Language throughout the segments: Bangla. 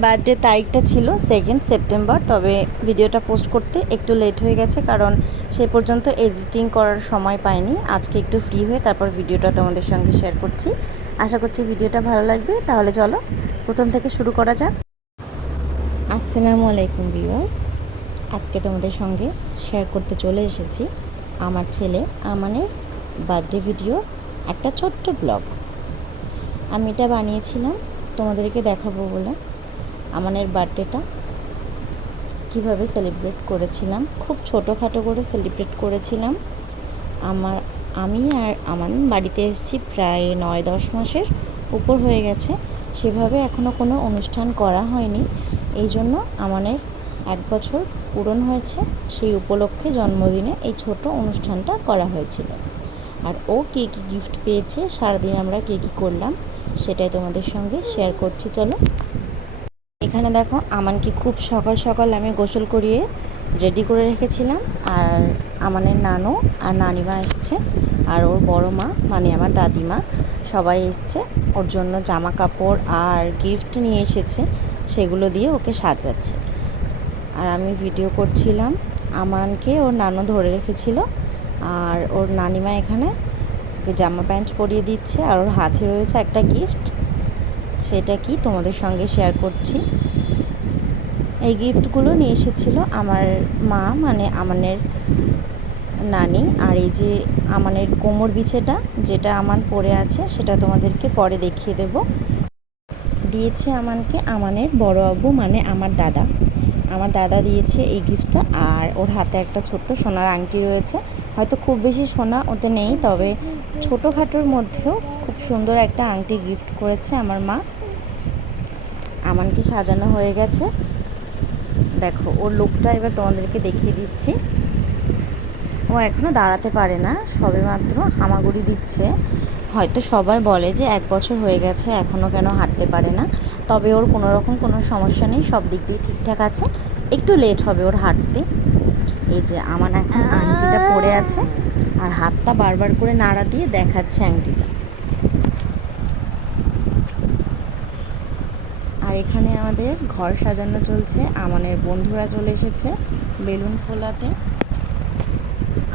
বার্থডে তারিখটা ছিল সেকেন্ড সেপ্টেম্বর তবে ভিডিওটা পোস্ট করতে একটু লেট হয়ে গেছে কারণ সেই পর্যন্ত এডিটিং করার সময় পাইনি। আজকে একটু ফ্রি হয়ে তারপর ভিডিওটা তোমাদের সঙ্গে শেয়ার করছি। আশা করছি ভিডিওটা ভালো লাগবে। তাহলে চলো, প্রথম থেকে শুরু করা যাক। আসসালামু আলাইকুম ভিউয়ার্স আজকে তোমাদের সঙ্গে শেয়ার করতে চলে এসেছি আমার ছেলে আমানের বার্থডে ভিডিও একটা ছোট্ট ব্লগ আমি এটা বানিয়েছিলাম, তোমাদেরকে দেখাবো বলে। আমানের বার্থডেটা কীভাবে সেলিব্রেট করেছিলাম, খুব ছোটোখাটো করে সেলিব্রেট করেছিলাম। আমার, আমি আর আমার বাড়িতে এসেছি প্রায় নয় দশ মাসের উপর হয়ে গেছে। সেভাবে এখনও কোনো অনুষ্ঠান করা হয়নি। এই জন্য আমানের এক বছর পূরণ হয়েছে। সেই উপলক্ষে জন্মদিনে এই ছোট অনুষ্ঠানটা করা হয়েছিল। আর ও কী কী গিফট পেয়েছে, সারাদিন আমরা কী কী করলাম, সেটাই তোমাদের সঙ্গে শেয়ার করছি। চলো এখানে দেখো আমানকে খুব সকাল সকাল আমি গোসল করিয়ে রেডি করে রেখেছিলাম। আর আমানের নানু আর নানিমা এসছে। আর ওর বড় মা মানে আমার দাদিমা, সবাই এসছে। ওর জন্য জামা কাপড় আর গিফট নিয়ে এসেছে। সেগুলো দিয়ে ওকে সাজাচ্ছে। আর আমি ভিডিও করছিলাম। আমানকে ওর নানু ধরে রেখেছিল। আর ওর নানিমা এখানে ওকে জামা প্যান্ট পরিয়ে দিচ্ছে। আর ওর হাতে রয়েছে একটা গিফট সেটা কি তোমাদের সঙ্গে শেয়ার করছি। এই গিফটগুলো নিয়ে এসেছিল আমার মা মানে আমানের নানি। আর এই যে আমানের কোমর বিছেটা, যেটা আমার পরে আছে, সেটা তোমাদেরকে পরে দেখিয়ে দেব। দিয়েছে আমানকে আমানের বড় আব্বু মানে আমার দাদা। আমার দাদা দিয়েছে এই গিফটটা আর ওর হাতে একটা ছোট্ট সোনার আংটি রয়েছে। হয়তো খুব বেশি সোনা ওতে নেই, তবে ছোটোখাটোর মধ্যেও খুব সুন্দর একটা আংটি গিফট করেছে আমার মা। আমানকে সাজানো হয়ে গেছে। দেখো, ওর লুকটা এবার তোমাদেরকে দেখিয়ে দিচ্ছি। ও এখনও দাঁড়াতে পারে না, সবে মাত্র হামাগুড়ি দিচ্ছে। হয়তো সবাই বলে যে এক বছর হয়ে গেছে এখনও কেন হাঁটতে পারে না। তবে ওর কোনো রকম কোনো সমস্যা নেই, সব দিক দিয়ে ঠিকঠাক আছে। একটু লেট হবে ওর হাঁটতে। এই যে আমার এখন আংটিটা পড়ে আছে, আর হাতটা বারবার করে নাড়া দিয়ে দেখাচ্ছে আংটিটা। আর এখানে আমাদের ঘর সাজানো চলছে, আমানের বন্ধুরা চলে এসেছে বেলুন ফোলাতে।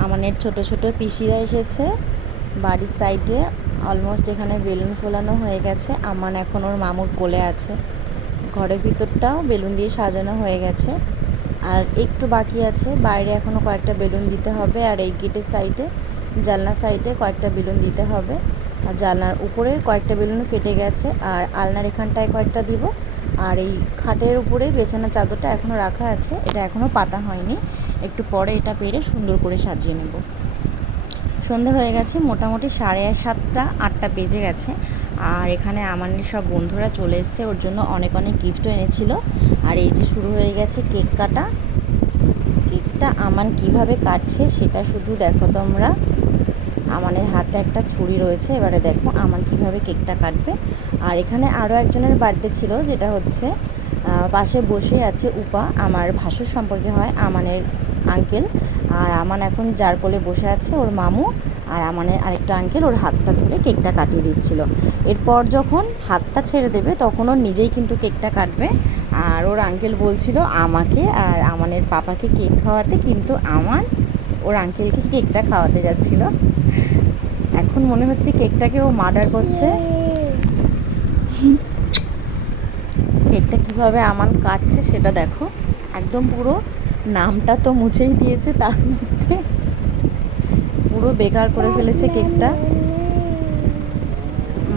আমানের ছোট ছোট পিসিরা এসেছে। বাড়ির সাইডে অলমোস্ট এখানে বেলুন ফোলানো হয়ে গেছে। আমান এখন ওর মামুর কোলে আছে। ঘরের ভিতরটাও বেলুন দিয়ে সাজানো হয়ে গেছে। আর একটু বাকি আছে। বাইরে এখনও কয়েকটা বেলুন দিতে হবে। আর এই গেটের সাইডে জানলা সাইডে কয়েকটা বেলুন দিতে হবে। আর জানলার উপরে কয়েকটা বেলুন ফেটে গেছে আর আলনার এখানটায় কয়েকটা দিব। আর এই খাটের উপরে বেছানা চাদরটা এখনও রাখা আছে। এটা এখনও পাতা হয়নি। একটু পরে এটা পেরে সুন্দর করে সাজিয়ে নেব। সন্ধে হয়ে গেছে, মোটামুটি সাড়ে সাতটা, আটটা বেজে গেছে। আর এখানে আমার সব বন্ধুরা চলে এসছে, ওর জন্য অনেক অনেক গিফটও এনেছিল। আর এই যে শুরু হয়ে গেছে কেক কাটা। কেকটা আমান কীভাবে কাটছে সেটা শুধু দেখো তোমরা। আমানের হাতে একটা ছুরি রয়েছে। এবারে দেখো আমার কীভাবে কেকটা কাটবে। আর এখানে আরও একজনের বার্থডে ছিল, যেটা হচ্ছে পাশে বসে আছে উপা। আমার ভাসুর সম্পর্কে হয়, আমানের আঙ্কেল আর আমান এখন যার কোলে বসে আছে, ওর মামু। আর আমানের আরেকটা আঙ্কেল ওর হাতটা ধরে কেকটা কাটিয়ে দিচ্ছিল। এরপর যখন হাতটা ছেড়ে দেবে, তখন ওর নিজেই কিন্তু কেকটা কাটবে। আর ওর আঙ্কেল বলছিল, আমাকে আর আমানের পাপাকে কেক খাওয়াতে, কিন্তু আমার ওর আঙ্কেলকে কেকটা খাওয়াতে যাচ্ছিল। এখন মনে হচ্ছে কেকটাকে ও মার্ডার করছে। কেকটা কীভাবে আমান কাটছে সেটা দেখো। একদম পুরো নামটা তো মুছেই দিয়েছে তার মধ্যে। পুরো বেকার করে ফেলেছে কেকটা।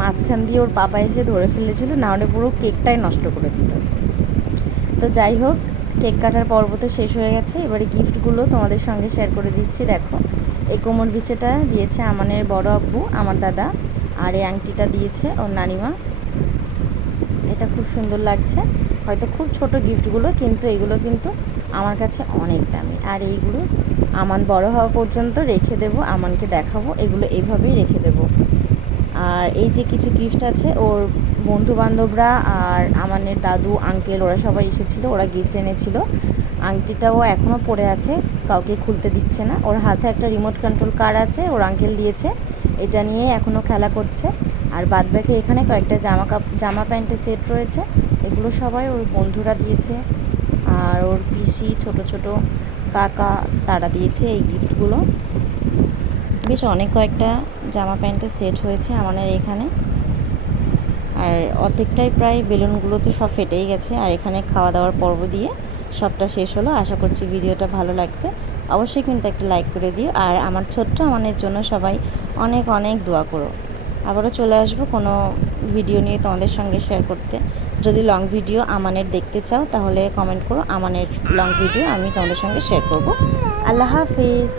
মাঝখান দিয়ে ওর পাপা এসে ধরে ফেলেছিল, না হলে পুরো কেকটাই নষ্ট করে দিত। তো যাই হোক, কেক কাটার পর্ব তো শেষ হয়ে গেছে। এবারে গিফটগুলো তোমাদের সঙ্গে শেয়ার করে দিচ্ছি, দেখো। এই কোমর বিছেটা দিয়েছে আমানের বড় আব্বু, আমার দাদা, আর এই আংটিটা দিয়েছে ওর নানিমা। এটা খুব সুন্দর লাগছে। হয়তো খুব ছোট গিফটগুলো, কিন্তু এগুলো কিন্তু আমার কাছে অনেক দামি। আর এইগুলো আমান বড় হওয়া পর্যন্ত রেখে দেব, আমানকে দেখাবো, এগুলো এইভাবেই রেখে দেব। আর এই যে কিছু গিফট আছে, ওর বন্ধু বান্ধবরা আর আমানের দাদু আঙ্কেল ওরা সবাই এসেছিল, ওরা গিফট এনেছিল। আংটিটাও এখনও পড়ে আছে, কাউকে খুলতে দিচ্ছে না। ওর হাতে একটা রিমোট কন্ট্রোল কার আছে, ওর আঙ্কেল দিয়েছে। এটা নিয়ে এখনও খেলা করছে। আর বাদ বাকি এখানে কয়েকটা জামা কাপ, জামা প্যান্টের সেট রয়েছে। এগুলো সবাই ওর বন্ধুরা দিয়েছে। আর ওর পিসি, ছোট ছোট কাকা, তারা দিয়েছে এই গিফটগুলো বেশ অনেক কয়েকটা জামা প্যান্টের সেট হয়েছে আমাদের এখানে। আর অর্ধেকটাই প্রায় বেলুনগুলো তো সব ফেটেই গেছে। আর এখানে খাওয়া দাওয়ার পর্ব দিয়ে সবটা শেষ হলো। আশা করছি ভিডিওটা ভালো লাগবে। অবশ্যই কিন্তু একটা লাইক করে দিও। আর আমার ছোট্ট আমানের জন্য সবাই অনেক অনেক দোয়া করো। আবারও চলে আসব কোনো ভিডিও নিয়ে তোমাদের সঙ্গে শেয়ার করতে। যদি লং ভিডিও আমানের দেখতে চাও, তাহলে কমেন্ট করো। আমানের লং ভিডিও আমি তোমাদের সঙ্গে শেয়ার করব। আল্লাহ হাফিজ।